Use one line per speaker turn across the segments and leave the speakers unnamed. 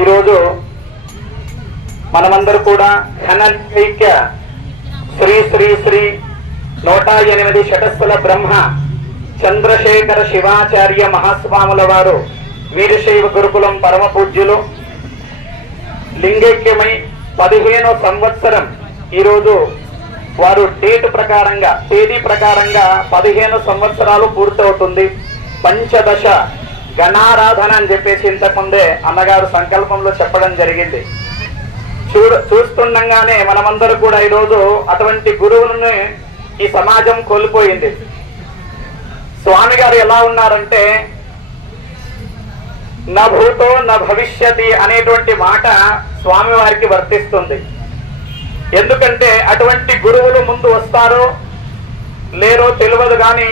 ఈరోజు మనమందరూ కూడా ఘనైక్య శ్రీ శ్రీ శ్రీ నూట ఎనిమిది షటస్థుల బ్రహ్మ చంద్రశేఖర శివాచార్య మహాస్వాముల వారు వీరశైవ గురుకులం పరమ పూజ్యులు లింగైక్యమై పదిహేనో సంవత్సరం ఈరోజు వారు డేట్ ప్రకారంగా తేదీ ప్రకారంగా పదిహేను సంవత్సరాలు పూర్తవుతుంది పంచదశ గణారాధన అని చెప్పేసి ఇంతకుముందే అన్నగారు సంకల్పంలో చెప్పడం జరిగింది చూడ చూస్తుండగానే మనమందరూ కూడా ఈరోజు అటువంటి గురువుని ఈ సమాజం కోల్పోయింది స్వామి గారు ఎలా ఉన్నారంటే నా భూతో నా భవిష్యతి అనేటువంటి మాట స్వామి వారికి వర్తిస్తుంది ఎందుకంటే అటువంటి గురువులు ముందు వస్తారో లేరో తెలియదు కానీ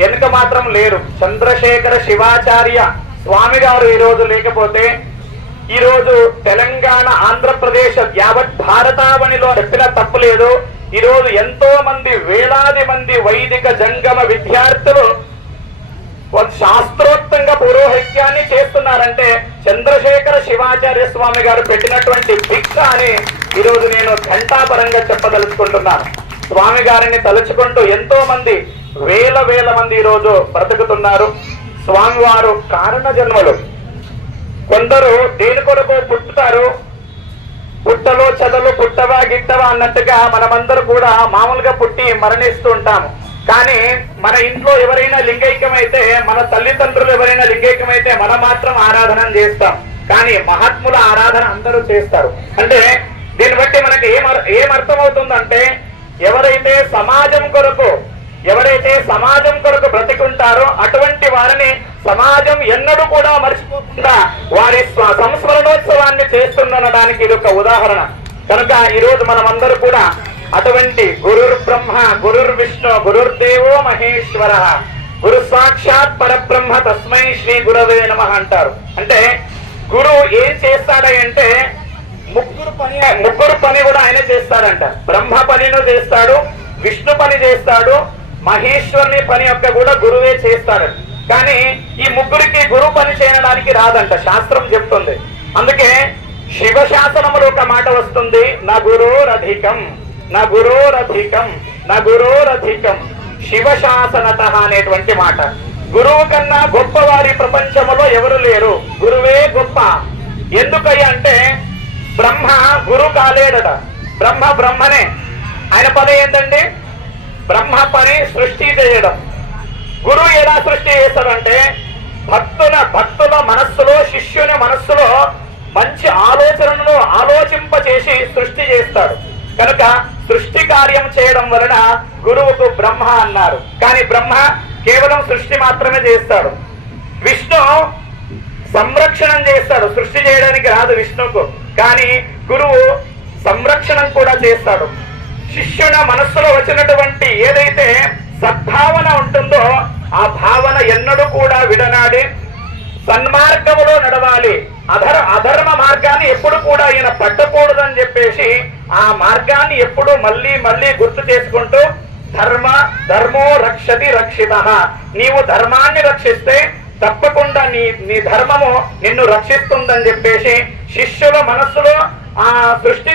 వెనుక మాత్రం లేరు చంద్రశేఖర శివాచార్య స్వామి గారు ఈరోజు లేకపోతే ఈరోజు తెలంగాణ ఆంధ్రప్రదేశ్ యావత్ భారతావణిలో చెప్పిన తప్పు లేదు ఈరోజు ఎంతో మంది వేలాది మంది వైదిక జంగమ విద్యార్థులు శాస్త్రోక్తంగా పురోహిత్యాన్ని చేస్తున్నారంటే చంద్రశేఖర శివాచార్య స్వామి గారు పెట్టినటువంటి భిక్ష అని ఈరోజు నేను ఘంటాపరంగా చెప్పదలుచుకుంటున్నాను స్వామి గారిని తలుచుకుంటూ ఎంతో మంది వేల వేల మంది ఈరోజు బ్రతుకుతున్నారు స్వామి వారు కారణ జన్మలు కొందరు దేని కొరకు పుట్టుతారు పుట్టలో చదలు పుట్టవా గిట్టవా అన్నట్టుగా మనమందరూ కూడా మామూలుగా పుట్టి మరణిస్తూ ఉంటాము కానీ మన ఇంట్లో ఎవరైనా లింగైక్యమైతే మన తల్లిదండ్రులు ఎవరైనా లింగైక్యమైతే మనం మాత్రం ఆరాధన చేస్తాం కానీ మహాత్ముల ఆరాధన అందరూ చేస్తారు అంటే దీన్ని బట్టి మనకి ఏం ఏం అర్థమవుతుందంటే ఎవరైతే సమాజం కొరకు ఎవరైతే సమాజం కొరకు బ్రతికుంటారో అటువంటి వారిని సమాజం ఎన్నడూ కూడా మర్చిపోకుండా వారి సంస్మరణోత్సవాన్ని చేస్తుండడానికి ఇది ఒక ఉదాహరణ కనుక ఈరోజు మనమందరూ కూడా అటువంటి గురుర్ బ్రహ్మ గురుర్ విష్ణు గురుర్దేవో మహేశ్వర గురు సాక్షాత్ పరబ్రహ్మ తస్మై శ్రీ గురవే నమ అంటారు అంటే గురు ఏం చేస్తాడంటే ముగ్గురు పని ముగ్గురు పని కూడా ఆయన చేస్తాడంట బ్రహ్మ పనిను చేస్తాడు విష్ణు పని చేస్తాడు మహేశ్వరుని పని యొక్క కూడా గురువే చేస్తారు కానీ ఈ ముగ్గురికి గురువు పని చేయడానికి రాదంట శాస్త్రం చెప్తుంది అందుకే శివ శాసనములు ఒక మాట వస్తుంది నా గురోరధికం నా గురోరధికం నా గురోరధికం శివ శాసనత అనేటువంటి మాట గురువు కన్నా గొప్పవారి ప్రపంచంలో ఎవరు లేరు గురువే గొప్ప ఎందుకయ్య అంటే బ్రహ్మ గురువు కాలేడట బ్రహ్మ బ్రహ్మనే ఆయన పద ఏంటండి బ్రహ్మ పని సృష్టి చేయడం గురువు ఎలా సృష్టి చేస్తాడంటే భక్తుల భక్తుల మనస్సులో శిష్యుని మనస్సులో మంచి ఆలోచనను ఆలోచింపచేసి సృష్టి చేస్తాడు కనుక సృష్టి కార్యం చేయడం వలన గురువుకు బ్రహ్మ అన్నారు కానీ బ్రహ్మ కేవలం సృష్టి మాత్రమే చేస్తాడు విష్ణు సంరక్షణం చేస్తాడు సృష్టి చేయడానికి రాదు విష్ణుకు కానీ గురువు సంరక్షణం కూడా చేస్తాడు శిష్యుల మనస్సులో వచ్చినటువంటి ఏదైతే సద్భావన ఉంటుందో ఆ భావన ఎన్నడూ కూడా విడనాడి సన్మార్గములో నడవాలి అధర అధర్మ మార్గాన్ని ఎప్పుడు కూడా ఈయన పట్టకూడదని చెప్పేసి ఆ మార్గాన్ని ఎప్పుడు మళ్ళీ మళ్ళీ గుర్తు చేసుకుంటూ ధర్మ ధర్మో రక్షతి రక్షిత నీవు ధర్మాన్ని రక్షిస్తే తప్పకుండా నీ నీ ధర్మము నిన్ను రక్షిస్తుందని చెప్పేసి శిష్యుల మనస్సులో ఆ సృష్టి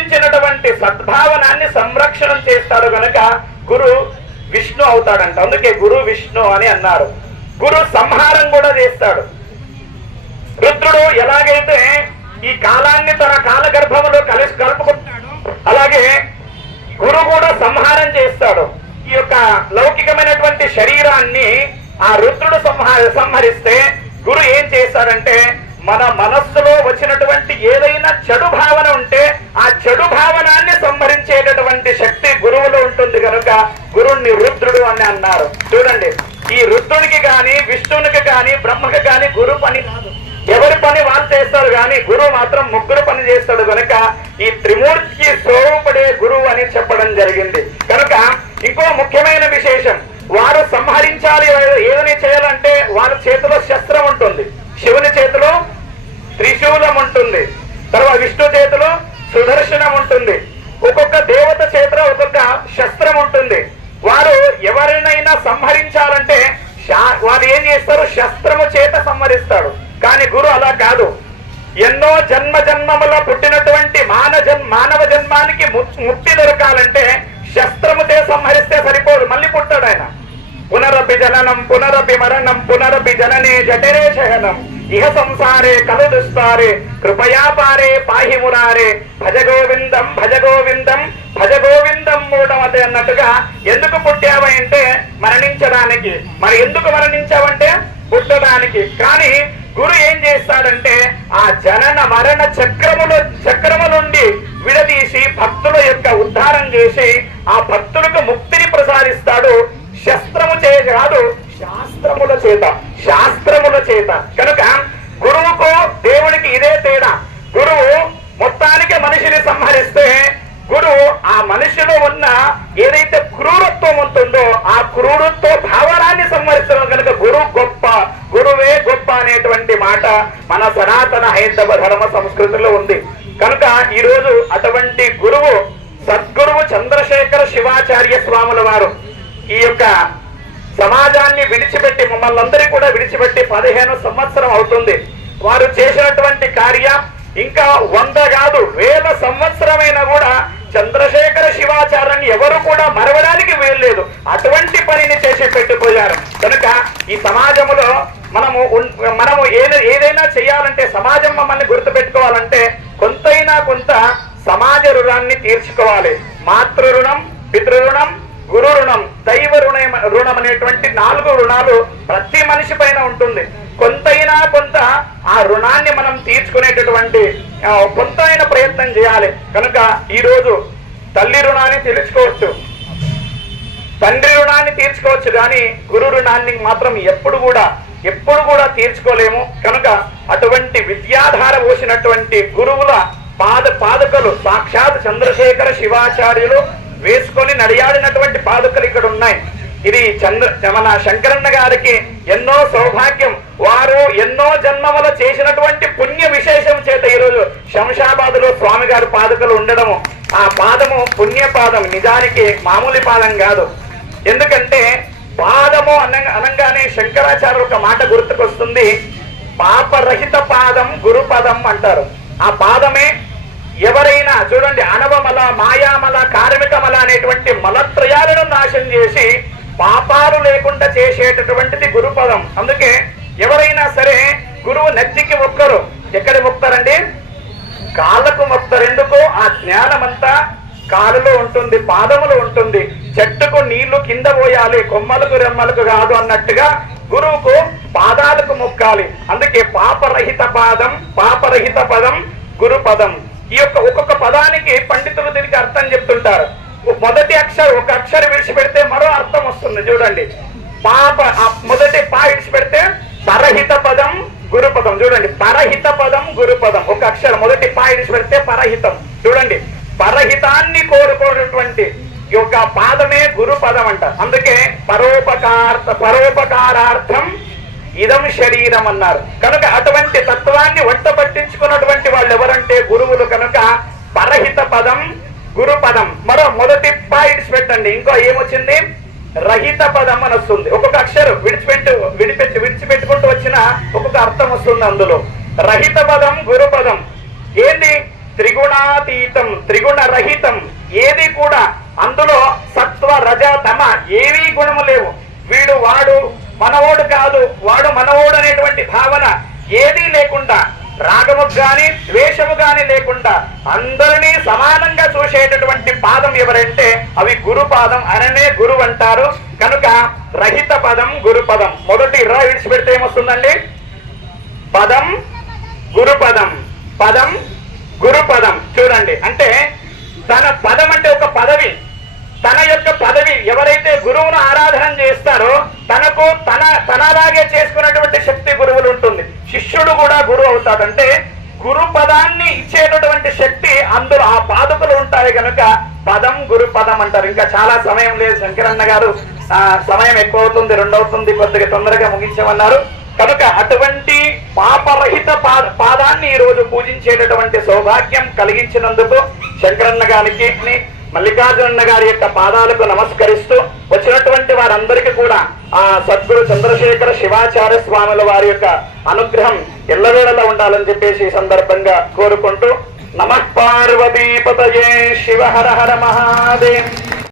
సద్భావనాన్ని సంరక్షణం చేస్తాడు గనక గురు విష్ణు అవుతాడంట అందుకే గురు విష్ణు అని అన్నారు గురు సంహారం కూడా చేస్తాడు రుద్రుడు ఎలాగైతే ఈ కాలాన్ని తన కాల గర్భంలో కలిసి కలుపుకుంటాడు అలాగే గురు కూడా సంహారం చేస్తాడు ఈ యొక్క లౌకికమైనటువంటి శరీరాన్ని ఆ రుద్రుడు సంహరిస్తే గురు ఏం చేస్తాడంటే మన మనస్సులో వచ్చినటువంటి ఏదైనా చెడు భావన ఉంటే ఆ చెడు భావనాన్ని సంహరించేటటువంటి శక్తి గురువులో ఉంటుంది కనుక గురుణ్ణి రుద్రుడు అని అన్నారు చూడండి ఈ రుద్రునికి కానీ విష్ణునికి కానీ బ్రహ్మకి కానీ గురు పని కాదు ఎవరి పని వాళ్ళు చేస్తారు కానీ గురువు మాత్రం ముగ్గురు పని చేస్తాడు కనుక ఈ త్రిమూర్తికి సోపడే గురువు అని చెప్పడం జరిగింది కనుక ఇంకో ముఖ్యమైన విశేషం వారు సంహరించాలి ఏదని చేయాలంటే వాళ్ళ చేతిలో శస్త్రం ఉంటుంది శివుని చేతిలో త్రిశూలం ఉంటుంది తర్వాత విష్ణు చేతిలో సుదర్శనం ఉంటుంది ఒక్కొక్క దేవత చేతిలో ఒక్కొక్క శస్త్రం ఉంటుంది వారు ఎవరినైనా సంహరించాలంటే వారు ఏం చేస్తారు శస్త్రము చేత సంహరిస్తాడు కానీ గురు అలా కాదు ఎన్నో జన్మ జన్మముల పుట్టినటువంటి మాన మానవ జన్మానికి ముక్తి దొరకాలంటే శస్త్రముతే సంహరిస్తే సరిపోదు మళ్ళీ పుట్టాడు ఆయన పునరభి జననం పునరభి మరణం పునరభి జననే జఠరే శహనం ఇహ సంసారే కలు దుస్తారే కృపయాపారే పాహి మురారే భజ గోవిందం భజ గోవిందం భజ గోవిందం మూడవది అన్నట్టుగా ఎందుకు పుట్టావంటే మరణించడానికి మరి ఎందుకు మరణించావంటే పుట్టడానికి కానీ గురు ఏం చేస్తాడంటే ఆ జనన మరణ చక్రములు చక్రము నుండి విడదీసి భక్తుల యొక్క ఉద్ధారం చేసి ఆ భక్తులకు ముక్తిని ప్రసాదిస్తాడు శస్త్రము చేయ కాదు శాస్త్రముల చేత మన సనాతన హైందవ ధర్మ సంస్కృతిలో ఉంది కనుక ఈరోజు అటువంటి గురువు సద్గురువు చంద్రశేఖర శివాచార్య స్వాముల వారు ఈ యొక్క సమాజాన్ని విడిచిపెట్టి మమ్మల్ని అందరినీ కూడా విడిచిపెట్టి పదిహేను సంవత్సరం అవుతుంది వారు చేసినటువంటి కార్యం ఇంకా వంద కాదు వేల సంవత్సరమైన కూడా చంద్రశేఖర శివాచార్యని ఎవరు కూడా మరవడానికి వేయలేదు అటువంటి పనిని చేసి పెట్టిపోయారు కనుక ఈ సమాజంలో మనము మనము ఏదో ఏదైనా చేయాలంటే సమాజం మమ్మల్ని గుర్తుపెట్టుకోవాలంటే కొంతైనా కొంత సమాజ రుణాన్ని తీర్చుకోవాలి మాతృ రుణం పితృ రుణం గురు రుణం దైవ రుణ రుణం అనేటువంటి నాలుగు రుణాలు ప్రతి మనిషి పైన ఉంటుంది కొంతైనా కొంత ఆ రుణాన్ని మనం తీర్చుకునేటటువంటి కొంతైనా ప్రయత్నం చేయాలి కనుక ఈరోజు తల్లి రుణాన్ని తీర్చుకోవచ్చు తండ్రి రుణాన్ని తీర్చుకోవచ్చు కానీ గురు రుణాన్ని మాత్రం ఎప్పుడు కూడా ఎప్పుడు కూడా తీర్చుకోలేము కనుక అటువంటి విద్యాధార పోసినటువంటి గురువుల పాద పాదుకలు సాక్షాత్ చంద్రశేఖర శివాచార్యులు వేసుకొని నడియాడినటువంటి పాదుకలు ఇక్కడ ఉన్నాయి ఇది చంద్ర మన శంకరన్న గారికి ఎన్నో సౌభాగ్యం వారు ఎన్నో జన్మల చేసినటువంటి పుణ్య విశేషం చేత ఈరోజు శంషాబాద్ లో స్వామి గారి పాదుకలు ఉండడము ఆ పాదము పుణ్యపాదం నిజానికి మామూలి పాదం కాదు ఎందుకంటే పాదము అన అనగానే శంకరాచార్య ఒక మాట గుర్తుకొస్తుంది పాపరహిత పాదం గురుపదం అంటారు ఆ పాదమే ఎవరైనా చూడండి అనవమల మాయామల కార్మికమల అనేటువంటి మలత్రయాలను నాశం చేసి పాపాలు లేకుండా చేసేటటువంటిది గురుపదం అందుకే ఎవరైనా సరే గురువు నెత్తికి మొక్కరు ఎక్కడ మొక్తారండి కాళ్ళకు మొక్తారు ఎందుకు ఆ జ్ఞానమంతా కాలులో ఉంటుంది పాదములు ఉంటుంది చెట్టుకు నీళ్లు కింద పోయాలి కొమ్మలకు రెమ్మలకు కాదు అన్నట్టుగా గురువుకు పాదాలకు మొక్కాలి అందుకే పాపరహిత పాదం పాపరహిత పదం గురు పదం ఈ యొక్క ఒక్కొక్క పదానికి పండితులు దీనికి అర్థం చెప్తుంటారు మొదటి అక్షరం ఒక అక్షరం విడిచిపెడితే మరో అర్థం వస్తుంది చూడండి పాప మొదటి పా విడిచిపెడితే పరహిత పదం గురుపదం చూడండి పరహిత పదం గురుపదం ఒక అక్షరం మొదటి పా విడిచిపెడితే పరహితం చూడండి పరహితాన్ని కోరుకోనటువంటి యొక్క పాదమే గురు పదం అంట అందుకే పరోపకార్థ పరోపకారార్థం ఇదం శరీరం అన్నారు కనుక అటువంటి తత్వాన్ని వంట పట్టించుకున్నటువంటి వాళ్ళు ఎవరంటే గురువులు కనుక పరహిత పదం గురు పదం మరో మొదటి పాయింట్స్ పెట్టండి ఇంకో ఏమొచ్చింది రహిత పదం అని వస్తుంది ఒక్కొక్క అక్షరం విడిచిపెట్టు విడిపెట్టు విడిచిపెట్టుకుంటూ వచ్చిన ఒక్కొక్క అర్థం వస్తుంది అందులో రహిత పదం గురు పదం ఏంది త్రిగుణాతీతం త్రిగుణ రహితం ఏది కూడా అందులో సత్వ రజ తమ ఏవీ గుణము లేవు వీడు వాడు మనవోడు కాదు వాడు మనవోడు అనేటువంటి భావన ఏదీ లేకుండా రాగము కానీ ద్వేషము కానీ లేకుండా అందరినీ సమానంగా చూసేటటువంటి పాదం ఎవరంటే అవి గురు పాదం అననే గురువు అంటారు కనుక రహిత పదం గురు పదం మొదటి ఇర్రా విడిచిపెడితే ఏమొస్తుందండి గురువు అవుతాడంటే గురు పదాన్ని ఇచ్చేటటువంటి శక్తి అందులో ఆ పాదుకులు ఉంటాయి కనుక పదం గురు పదం అంటారు ఇంకా చాలా సమయం లేదు శంకరన్న గారు ఆ సమయం ఎక్కువ అవుతుంది రెండవుతుంది కొద్దిగా తొందరగా ముగించమన్నారు కనుక అటువంటి పాపరహిత పాదాన్ని ఈ రోజు పూజించేటటువంటి సౌభాగ్యం కలిగించినందుకు శంకరన్న గారికి మల్లికార్జునన్న గారి యొక్క పాదాలకు నమస్కరిస్తూ వచ్చినటువంటి వారందరికీ కూడా ఆ సద్గురు చంద్రశేఖర శివాచార్య స్వాముల వారి యొక్క అనుగ్రహం ఎల్లవేళలా ఉండాలని చెప్పేసి సందర్భంగా కోరుకుంటూ నమ పార్వతీపతయే శివ హర హర మహాదేవ్